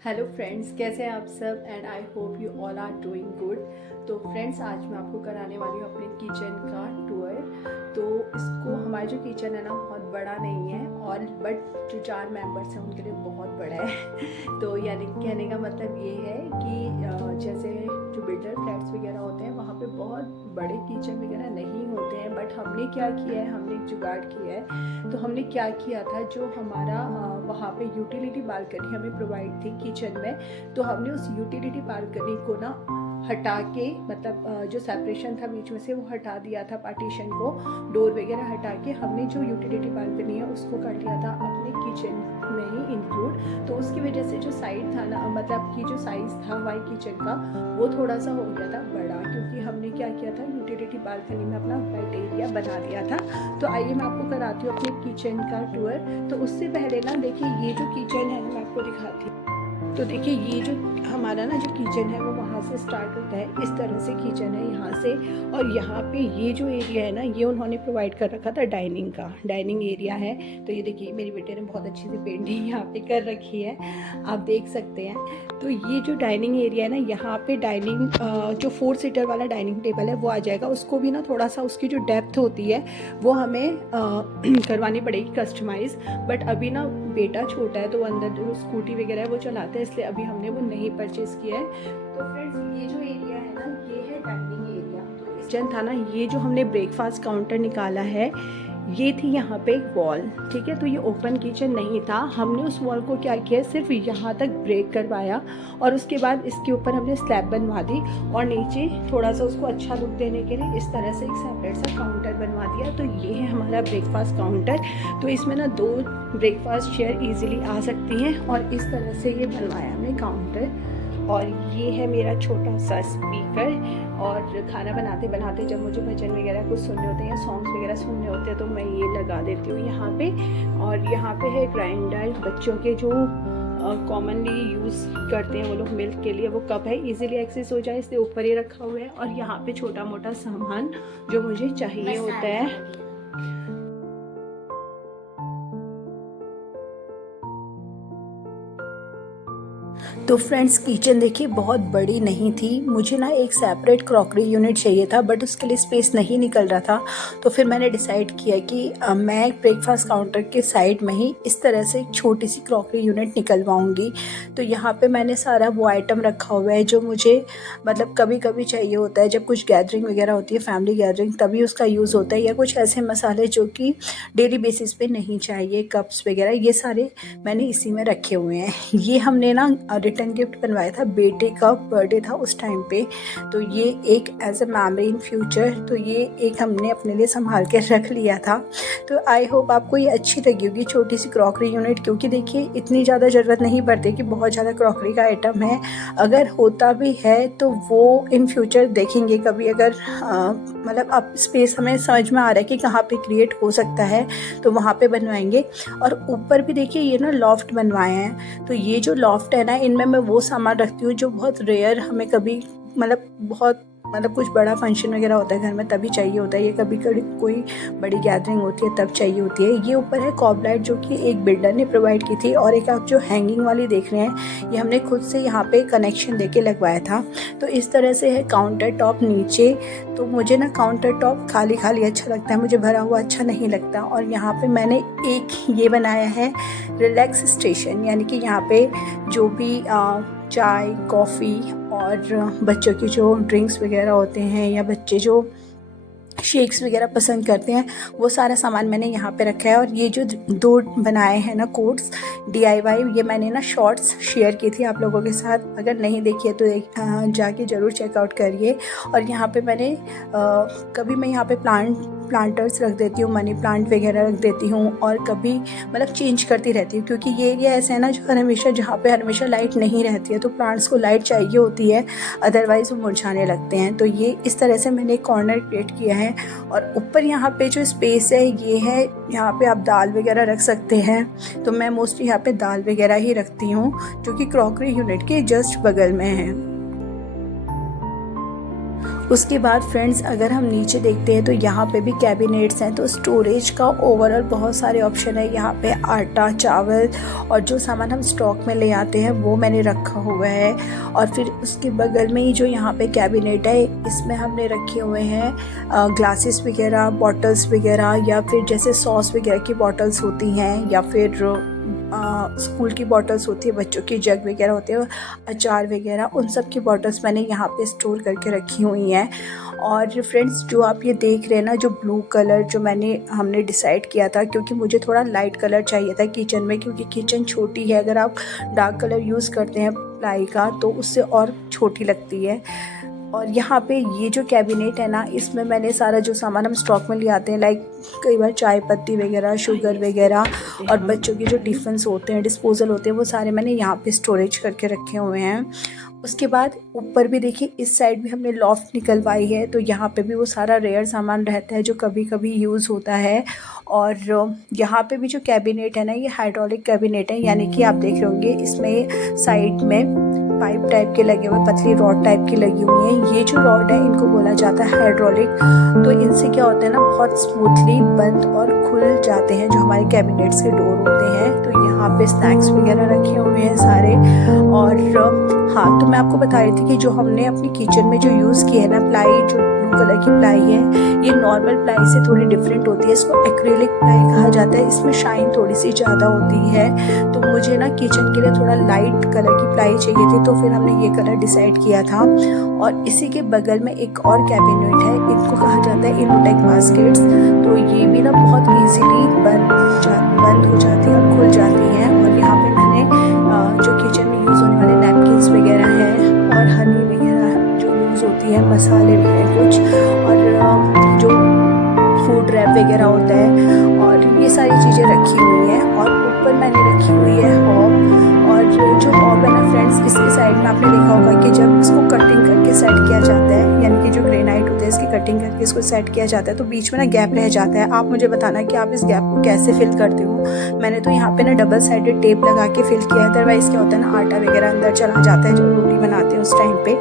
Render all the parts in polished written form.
Hello friends, कैसे हैं आप सब and I hope you all are doing good. तो फ्रेंड्स, आज मैं आपको कराने वाली हूँ अपने किचन का टूर। तो इसको हमारा जो किचन है ना बहुत बड़ा नहीं है, और बट जो 4 मेंबर्स हैं उनके लिए बहुत बड़ा है। तो यानी कहने का मतलब ये है कि जैसे जो बिल्डर फ्लैट्स वगैरह होते हैं वहाँ पे बहुत बड़े किचन वगैरह नहीं होते हैं। बट हमने क्या किया है, हमने एक जुगाड़ किया है। तो हमने क्या किया था, जो हमारा वहाँ पे यूटिलिटी बालकनी हमें प्रोवाइड थी किचन में, तो हमने उस यूटिलिटी बालकनी को ना हटा के, मतलब जो सेपरेशन था बीच में से वो हटा दिया था, पार्टीशन को, डोर वगैरह हटा के हमने जो यूटिलिटी बालकनी है उसको कर लिया था अपने किचन में ही इंक्लूड। तो उसकी वजह से जो साइड था ना, मतलब कि जो साइज़ था हमारे किचन का, वो थोड़ा सा हो गया था बड़ा, क्योंकि हमने क्या किया था, यूटिलिटी बालकनी में अपना वेट एरिया बना दिया था। तो आइए मैं आपको कराती हूँ अपने किचन का टूर। तो उससे पहले ना देखिए, ये जो किचन है मैं आपको दिखाती हूँ। तो देखिए, ये जो हमारा ना जो किचन है वो वहाँ से स्टार्ट होता है, इस तरह से किचन है यहाँ से। और यहाँ पे ये जो एरिया है ना, ये उन्होंने प्रोवाइड कर रखा था डाइनिंग का, डाइनिंग एरिया है। तो ये देखिए, मेरी बेटे ने बहुत अच्छी सी पेंटिंग यहाँ पे कर रखी है, आप देख सकते हैं। तो ये जो डाइनिंग एरिया है ना, यहाँ पे डाइनिंग जो 4 सीटर वाला डाइनिंग टेबल है वो आ जाएगा। उसको भी ना थोड़ा सा उसकी जो डेप्थ होती है वो हमें करवानी पड़ेगी कस्टमाइज़। बट अभी ना बेटा छोटा है, तो अंदर जो स्कूटी वगैरह है वो चलाते हैं, इसलिए अभी हमने वो नहीं परचेज़ किया है। तो फ्रेंड्स, ये जो एरिया है ना, ये है डाइनिंग एरिया। तो किचन था ना, ये जो हमने ब्रेकफास्ट काउंटर निकाला है, ये थी यहाँ पे एक वॉल, ठीक है। तो ये ओपन किचन नहीं था, हमने उस वॉल को क्या किया, सिर्फ यहाँ तक ब्रेक करवाया, और उसके बाद इसके ऊपर हमने स्लैब बनवा दी, और नीचे थोड़ा सा उसको अच्छा लुक देने के लिए इस तरह से एक सेपरेट सा काउंटर बनवा दिया। तो ये है हमारा ब्रेकफास्ट काउंटर। तो इसमें ना 2 ब्रेकफास्ट चेयर ईजिली आ सकती हैं, और इस तरह से ये बनवाया हमने काउंटर। और ये है मेरा छोटा सा स्पीकर। और खाना बनाते बनाते जब मुझे भजन वगैरह कुछ सुनने होते हैं या सॉन्ग्स वगैरह सुनने होते हैं, तो मैं ये लगा देती हूँ यहाँ पे। और यहाँ पे है ग्राइंडर, बच्चों के जो कॉमनली यूज़ करते हैं वो लोग मिल्क के लिए, वो कप है, इजीली एक्सेस हो जाए इसलिए ऊपर ही रखा हुआ है। और यहाँ पे छोटा मोटा सामान जो मुझे चाहिए होता है। तो फ्रेंड्स, किचन देखिए बहुत बड़ी नहीं थी, मुझे ना एक सेपरेट क्रॉकरी यूनिट चाहिए था, बट उसके लिए स्पेस नहीं निकल रहा था। तो फिर मैंने डिसाइड किया कि मैं एक ब्रेकफास्ट काउंटर के साइड में ही इस तरह से एक छोटी सी क्रॉकरी यूनिट निकलवाऊंगी। तो यहाँ पे मैंने सारा वो आइटम रखा हुआ है जो मुझे मतलब कभी कभी चाहिए होता है, जब कुछ गैदरिंग वगैरह होती है, फैमिली गैदरिंग, तभी उसका यूज़ होता है, या कुछ ऐसे मसाले जो कि डेली बेसिस पे नहीं चाहिए, कप्स वगैरह, ये सारे मैंने इसी में रखे हुए हैं। ये हमने ना रिटर्न गिफ्ट बनवाया था, बेटे का बर्थडे था उस टाइम पे। तो ये एक as a memory in future, तो ये एक हमने अपने लिए संभाल के रख लिया था। तो आई होप आपको ये अच्छी लगी होगी छोटी सी क्रॉकरी यूनिट, क्योंकि देखिए इतनी ज़्यादा ज़रूरत नहीं पड़ती कि बहुत ज़्यादा क्रॉकरी का आइटम है। अगर होता भी है तो वो इन फ्यूचर देखेंगे कभी, अगर मतलब अब स्पेस हमें समझ में आ रहा है कि कहाँ पे क्रिएट हो सकता है, तो वहाँ पे बनवाएंगे। और ऊपर भी देखिए, ये ना लॉफ्ट बनवाए हैं। तो ये जो लॉफ्ट है ना, इनमें मैं वो सामान रखती हूँ जो बहुत रेयर हमें कभी मतलब कुछ बड़ा फंक्शन वगैरह होता है घर में तभी चाहिए होता है, ये कभी कभी कोई बड़ी गैदरिंग होती है तब चाहिए होती है। ये ऊपर है कॉब लाइट, जो कि एक बिल्डर ने प्रोवाइड की थी, और एक आप जो हैंगिंग वाली देख रहे हैं, ये हमने खुद से यहाँ पे कनेक्शन देके लगवाया था। तो इस तरह से है काउंटर टॉप नीचे। तो मुझे ना काउंटर टॉप खाली खाली अच्छा लगता है, मुझे भरा हुआ अच्छा नहीं लगता। और यहाँ पे मैंने एक ये बनाया है रिलैक्स स्टेशन, यानी कि यहाँ पे जो भी चाय, कॉफ़ी और बच्चों की जो ड्रिंक्स वगैरह होते हैं, या बच्चे जो शेक्स वगैरह पसंद करते हैं, वो सारा सामान मैंने यहाँ पे रखा है। और ये जो 2 बनाए हैं ना कोट्स DIY, ये मैंने ना शॉर्ट्स शेयर की थी आप लोगों के साथ, अगर नहीं देखिए तो जाके ज़रूर चेकआउट करिए। और यहाँ पे मैंने कभी मैं यहाँ पे प्लांटर्स रख देती हूँ, मनी प्लांट वगैरह रख देती हूँ, और कभी मतलब चेंज करती रहती हूँ, क्योंकि ये एरिया ऐसा है ना जो हमेशा, जहाँ पे हमेशा लाइट नहीं रहती है, तो प्लांट्स को लाइट चाहिए होती है, अदरवाइज़ वो मुरझाने लगते हैं। तो ये इस तरह से मैंने एक कॉर्नर क्रिएट किया है। और ऊपर यहाँ पे जो स्पेस है, ये है, यहाँ पे आप दाल वगैरह रख सकते हैं। तो मैं मोस्टली यहाँ पे दाल वगैरह ही रखती हूँ, जो कि क्रॉकरी यूनिट के जस्ट बगल में है। उसके बाद फ्रेंड्स अगर हम नीचे देखते हैं तो यहाँ पे भी कैबिनेट्स हैं। तो स्टोरेज का ओवरऑल बहुत सारे ऑप्शन है। यहाँ पे आटा, चावल और जो सामान हम स्टॉक में ले आते हैं वो मैंने रखा हुआ है। और फिर उसके बगल में ही जो यहाँ पे कैबिनेट है इसमें हमने रखे हुए हैं ग्लासेस वगैरह, बॉटल्स वगैरह, या फिर जैसे सॉस वगैरह की बॉटल्स होती हैं, या फिर स्कूल की बॉटल्स होती है, बच्चों की जग वगैरह होते हैं, अचार वगैरह, उन सब की बॉटल्स मैंने यहाँ पे स्टोर करके रखी हुई हैं। और फ्रेंड्स जो आप ये देख रहे हैं ना, जो ब्लू कलर जो हमने डिसाइड किया था, क्योंकि मुझे थोड़ा लाइट कलर चाहिए था किचन में, क्योंकि किचन छोटी है। अगर आप डार्क कलर यूज़ करते हैं प्लाई का तो उससे और छोटी लगती है। और यहाँ पे ये जो कैबिनेट है ना, इसमें मैंने सारा जो सामान हम स्टॉक में ले आते हैं, लाइक कई बार चाय पत्ती वगैरह, शुगर वगैरह, और बच्चों के जो टिफ़िन्स होते हैं, डिस्पोजल होते हैं, वो सारे मैंने यहाँ पे स्टोरेज करके रखे हुए हैं। उसके बाद ऊपर भी देखिए, इस साइड भी हमने लॉफ्ट निकलवाई है, तो यहाँ पे भी वो सारा रेयर सामान रहता है जो कभी कभी यूज़ होता है। और यहाँ पे भी जो कैबिनेट है ना, ये हाइड्रोलिक कैबिनेट है, यानी कि आप देख रहे होंगे इसमें साइड में पाइप टाइप के लगे हुए, पतली रॉड टाइप की लगी हुई हैं। ये जो रॉड है इनको बोला जाता है हाइड्रोलिक। तो इनसे क्या होता है ना, बहुत स्मूथली बंद और खुल जाते हैं जो हमारे कैबिनेट्स के डोर होते हैं। तो यहाँ पे स्नैक्स वगैरह रखे हुए हैं सारे। और हाँ, तो मैं आपको बता रही थी कि जो हमने अपनी किचन में जो यूज़ की है ना प्लाई, जो ब्लू कलर की प्लाई है, ये नॉर्मल प्लाई से थोड़ी डिफरेंट होती है। इसको एक्रिलिक प्लाई कहा जाता है। इसमें शाइन थोड़ी सी ज़्यादा होती है। तो मुझे ना किचन के लिए थोड़ा लाइट कलर की प्लाई चाहिए थी, तो फिर हमने ये कलर डिसाइड किया था। और इसी के बगल में एक और कैबिनेट है, इनको कहा जाता है इनोटेक बास्केट्स। तो ये भी ना बहुत ईजीली बंद हो जाती है और खुल जाती है। और यहाँ पे मैंने जो किचन में यूज़ होने वाले नैपकिन्स वगैरह हैं, और हनी वगैरह जो यूज़ होती है, मसाले भी हैं कुछ, और जो फूड रैप वगैरह होता है, और ये सारी चीज़ें रखी हुई हैं। और ऊपर मैंने रखी हुई है हॉब। और जो हॉब है ना फ्रेंड्स, इसके साइड में आपने देखा होगा कि जब इसको कटिंग करके सेट किया जाता है, यानी कि जो ग्रेनाइट होता है इसकी कटिंग करके इसको सेट किया जाता है, तो बीच में ना गैप रह जाता है। आप मुझे बताना कि आप इस गैप को कैसे फिल करते हो। मैंने तो यहाँ पे ना डबल साइडेड टेप लगा के फिल किया है, अदरवाइज़ क्या होता है ना, आटा वगैरह अंदर चला जाता है जब रोटी बनाते हैं उस टाइम पे।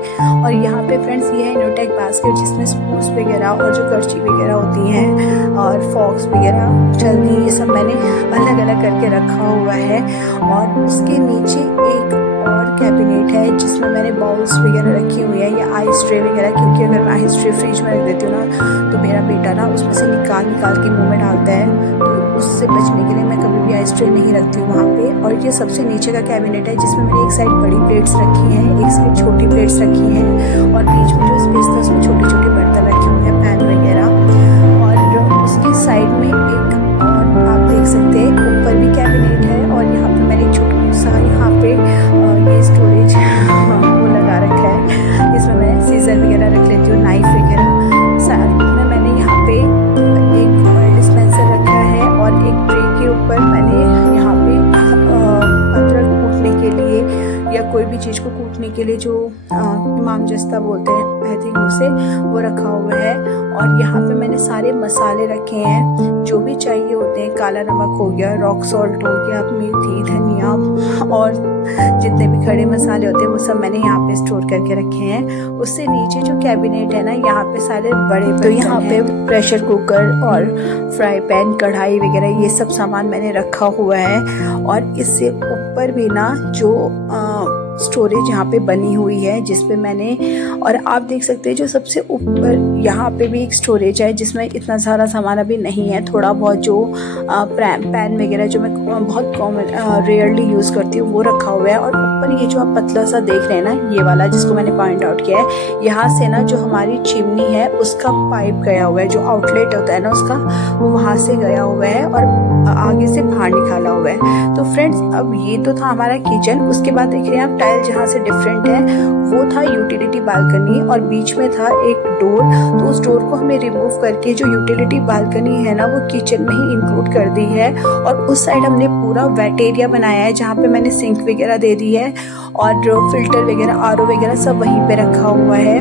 और यहाँ पे फ्रेंड्स ये है इनोटेक बास्केट, जिसमें स्पून्स वगैरह और जो करची वगैरह होती हैं और फॉक्स वगैरह, छलनी, ये सब मैंने अलग अलग करके रखा हुआ है। और उसके नीचे एक और कैबिनेट है जिसमें मैंने बाउल्स वगैरह रखी हुई है, या आइस ट्रे वगैरह, क्योंकि अगर मैं आइस ट्रे फ्रिज में रख देती हूँ ना, तो मेरा बेटा ना उसमें से निकाल के मुंह में डालता है। तो उससे बचने के लिए मैं कभी भी आइस ट्रे नहीं रखती हूँ वहाँ पे। और ये सबसे नीचे का कैबिनेट है, जिसमें मैंने एक साइड बड़ी प्लेट्स रखी हैं, एक साइड छोटी प्लेट्स रखी हैं, और बीच में जो स्पेस था उसमें छोटे छोटे बर्तन रखे हुए हैं, पैन वगैरह। और उसके साइड में एक और आप देख सकते हैं ऊपर भी कैबिनेट है, और यहाँ पे मैंने एक छोटा सा यहाँ पे ये स्टोरेज वो लगा रखा है। इसमें मैं सीजर वगैरह रख लेती हूँ, नाइफ वगैरह। साथ में मैंने यहाँ पे एक ऑयल डिस्पेंसर रखा है, और एक ट्रे के ऊपर मैंने यहाँ पे अदरक कूटने के लिए, या कोई भी चीज़ को कूटने के लिए जो इमाम जस्ता बोलते हैं, आई थिंक उसे, वो रखा हुआ है। और यहाँ पे मैंने सारे मसाले रखे हैं जो भी चाहिए होते हैं। काला नमक हो गया, रॉक सॉल्ट हो गया, मेथी, धनिया, और जितने भी खड़े मसाले होते हैं वो सब मैंने यहाँ पे स्टोर करके रखे हैं। उससे नीचे जो कैबिनेट है ना, यहाँ पे सारे बड़े, तो यहाँ पे प्रेशर कुकर और फ्राई पैन, कढ़ाई वगैरह, ये सब सामान मैंने रखा हुआ है। और इससे ऊपर भी ना जो स्टोरेज यहाँ पे बनी हुई है, जिसपे मैंने, और आप देख सकते हैं जो सबसे ऊपर यहाँ पे भी एक स्टोरेज है, जिसमें इतना सारा सामान अभी नहीं है। थोड़ा बहुत जो पैन वगैरह जो मैं बहुत रेयरली यूज़ करती हूँ वो रखा हुआ है। और ऊपर ये जो आप पतला सा देख रहे हैं ना, ये वाला जिसको मैंने पॉइंट आउट किया है, यहाँ से ना जो हमारी चिमनी है उसका पाइप गया हुआ है, जो आउटलेट होता है ना उसका, वो वहाँ से गया हुआ है और आगे से बाहर निकाला हुआ है। तो फ्रेंड्स अब ये तो था हमारा किचन। उसके बाद देख रहे हैं आप टाइल जहाँ से डिफरेंट है, वो था यूटिलिटी बालकनी, और बीच में था एक डोर। तो उस डोर को हमने रिमूव करके जो यूटिलिटी बालकनी है ना, वो किचन में ही इंक्लूड कर दी है। और उस साइड हमने पूरा वेट एरिया बनाया है, जहाँ पे मैंने सिंक वगैरह दे दी है, और फिल्टर वगैरह, आरओ वगैरह सब वहीं पे रखा हुआ है।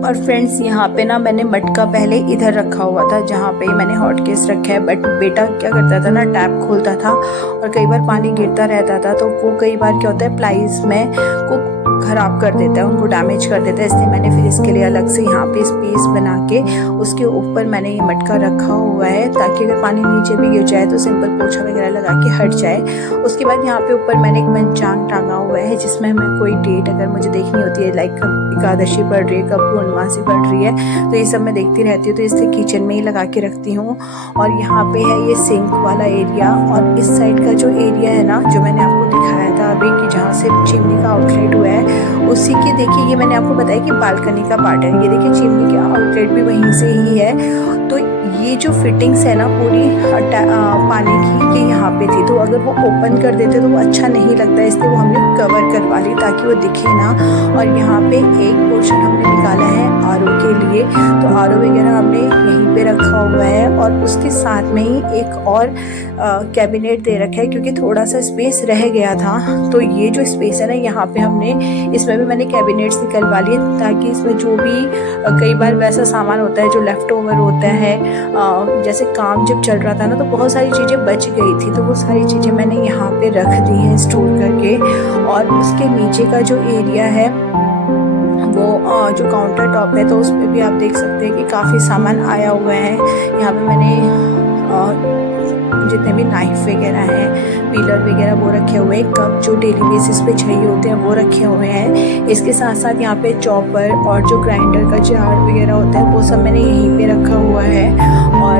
और फ्रेंड्स यहाँ पे ना मैंने मटका पहले इधर रखा हुआ था, जहाँ पे मैंने हॉट केस रखा है, बट बेटा क्या करता था ना, टैप खोलता था और कई बार पानी गिरता रहता था, तो वो कई बार क्या होता है प्लाईज में को ख़राब कर देता है, उनको डैमेज कर देता है। इसलिए मैंने फिर इसके लिए अलग से यहाँ पे स्पेस बना के उसके ऊपर मैंने ये मटका रखा हुआ है, ताकि अगर पानी नीचे भी गिर जाए तो सिंपल पोछा वगैरह लगा के हट जाए। उसके बाद यहाँ पे ऊपर मैंने एक पंचांग टांगा हुआ है, जिसमें हमें कोई डेट अगर मुझे देखनी होती है, लाइक कब एकादशी पड़ रही है, कब पूर्णमासी पड़ रही है, तो ये सब मैं देखती रहती हूँ। तो इसलिए किचन में ही लगा के रखती हूँ। और यहाँ पे है ये सिंक वाला एरिया, और इस साइड का जो एरिया है ना, जो मैंने आपको दिखाया था अभी कि जहाँ से चिमनी का आउटलेट हुआ है, उसी के देखिए ये मैंने आपको बताया कि बालकनी का पार्ट है। ये देखिए चिमनी का आउटलेट भी वहीं से ही है। तो ये जो फिटिंग्स है ना पूरी पानी की, ये यहाँ पे थी, तो अगर वो ओपन कर देते तो वो अच्छा नहीं लगता, इसलिए वो हमने कवर करवा ली ताकि वो दिखे ना। और यहाँ पे एक पोर्शन हमने निकाला है आरओ के लिए, तो आरओ वगैरह हमने यहीं पे रखा हुआ है। और उसके साथ में ही एक और कैबिनेट दे रखा है, क्योंकि थोड़ा सा स्पेस रह गया था। तो ये जो स्पेस है ना, यहाँ पे हमने इसमें भी मैंने कैबिनेट्स निकलवा लिए, ताकि इसमें जो भी कई बार वैसा सामान होता है जो लेफ़्ट ओवर होता है, जैसे काम जब चल रहा था ना, तो बहुत सारी चीज़ें बच गई थी, तो वो सारी चीज़ें मैंने यहाँ पे रख दी हैं स्टोर करके। और उसके नीचे का जो एरिया है वो जो काउंटर टॉप है, तो उस पर भी आप देख सकते हैं कि काफ़ी सामान आया हुआ है। यहाँ पे मैंने जितने भी नाइफ वगैरह हैं, पीलर वगैरह वो रखे हुए हैं, कप जो डेली बेसिस पे चाहिए होते हैं वो रखे हुए हैं। इसके साथ साथ यहाँ पे चॉपर और जो ग्राइंडर का जार वगैरह होता है वो सब मैंने यहीं पे रखा हुआ है। और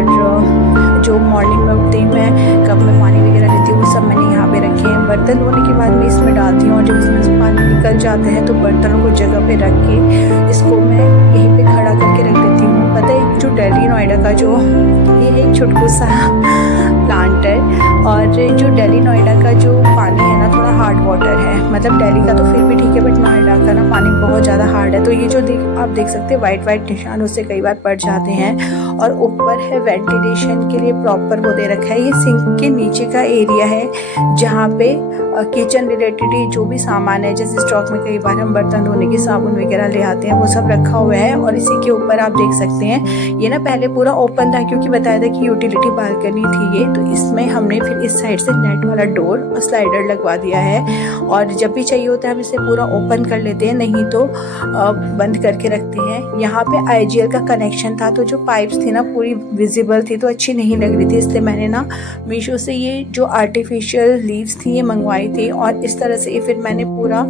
जो मॉर्निंग में उठते ही मैं कप में पानी वगैरह लेती हूँ वो सब मैंने यहाँ पे रखे हैं। बर्तन धोने के बाद मैं इसमें डालती हूँ, और जब इसमें से पानी निकल जाते हैं तो बर्तनों को जगह पे रख के इसको मैं यहीं पे खड़ा करके रख देती हूँ। पता है जो दिल्ली नोएडा का जो ये एक छोटू सा प्लांट है, और जो दिल्ली नोएडा का जो पानी है ना थोड़ा हार्ड वाटर है, मतलब दिल्ली का तो फिर भी ठीक है, बट नोएडा का ना पानी बहुत ज़्यादा हार्ड है। तो ये जो आप देख सकते हैं वाइट निशान उससे कई बार पड़ जाते हैं। और ऊपर है वेंटिलेशन के लिए प्रॉपर वो दे रखा है। ये सिंक के नीचे का एरिया है, जहाँ पे किचन रिलेटेड जो भी सामान है, जैसे स्टॉक में कई बार हम बर्तन धोने के साबुन वगैरह ले आते हैं, वो सब रखा हुआ है। और इसी के ऊपर आप देख सकते हैं ये ना पहले पूरा ओपन था, क्योंकि बताया था कि यूटिलिटी बालकनी थी ये, तो इसमें हमने फिर इस साइड से नेट वाला डोर और स्लाइडर लगवा दिया है। और जब भी चाहिए होता है हम इसे पूरा ओपन कर लेते हैं, नहीं तो बंद करके रखते हैं। यहाँ पे IGL का कनेक्शन था, तो जो पाइप्स थी ना पूरी विजिबल थी, तो अच्छी नहीं लग रही थी, इसलिए मैंने ना मीशो से ये जो आर्टिफिशियल लीव्स थी ये मंगवाई थी। और इस तरह से फिर मैंने पूरा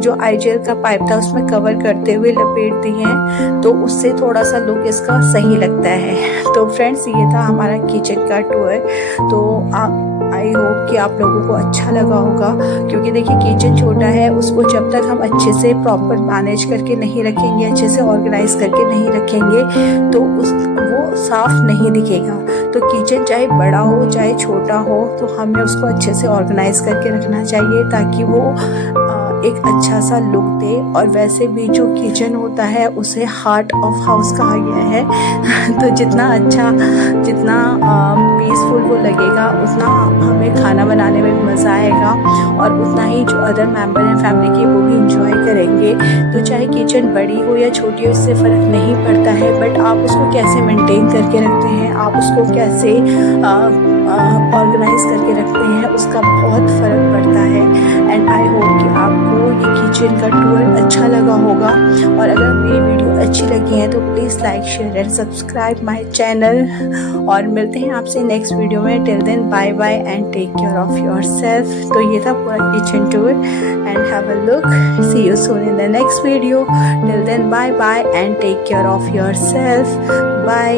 जो IGL का पाइप था उसमें कवर करते हुए लपेट दिए हैं, तो उससे थोड़ा सा लुक इसका सही लगता है। तो फ्रेंड्स ये था हमारा किचन का टूर। तो आई होप कि आप लोगों को अच्छा लगा होगा, क्योंकि देखिए किचन छोटा है, उसको जब तक हम अच्छे से प्रॉपर मैनेज करके नहीं रखेंगे, अच्छे से ऑर्गेनाइज करके नहीं रखेंगे, तो वो साफ नहीं दिखेगा। तो किचन चाहे बड़ा हो चाहे छोटा हो, तो हमें उसको अच्छे से ऑर्गेनाइज करके रखना चाहिए, ताकि वो एक अच्छा सा लुक दे। और वैसे भी जो किचन होता है उसे हार्ट ऑफ हाउस कहा गया है तो जितना अच्छा, जितना पीसफुल वो लगेगा, उतना हमें खाना बनाने में मज़ा आएगा, और उतना ही जो अदर मेंबर हैं फैमिली के वो भी इंजॉय करेंगे। तो चाहे किचन बड़ी हो या छोटी हो, इससे फ़र्क नहीं पड़ता है, बट आप उसको कैसे मेंटेन करके रखते हैं, आप उसको कैसे ऑर्गेनाइज करके रखते हैं, उसका बहुत फ़र्क पड़ता है। एंड आई होप कि आपको ये किचन का टूर अच्छा लगा होगा। और अगर मेरी वीडियो अच्छी लगी है तो please like share and subscribe my channel. और मिलते हैं आपसे नेक्स्ट वीडियो में। Till then bye bye and take care of yourself. तो ये था पूरा kitchen tour and have a look. See you soon in the next video. Till then bye bye and take care of yourself. Bye.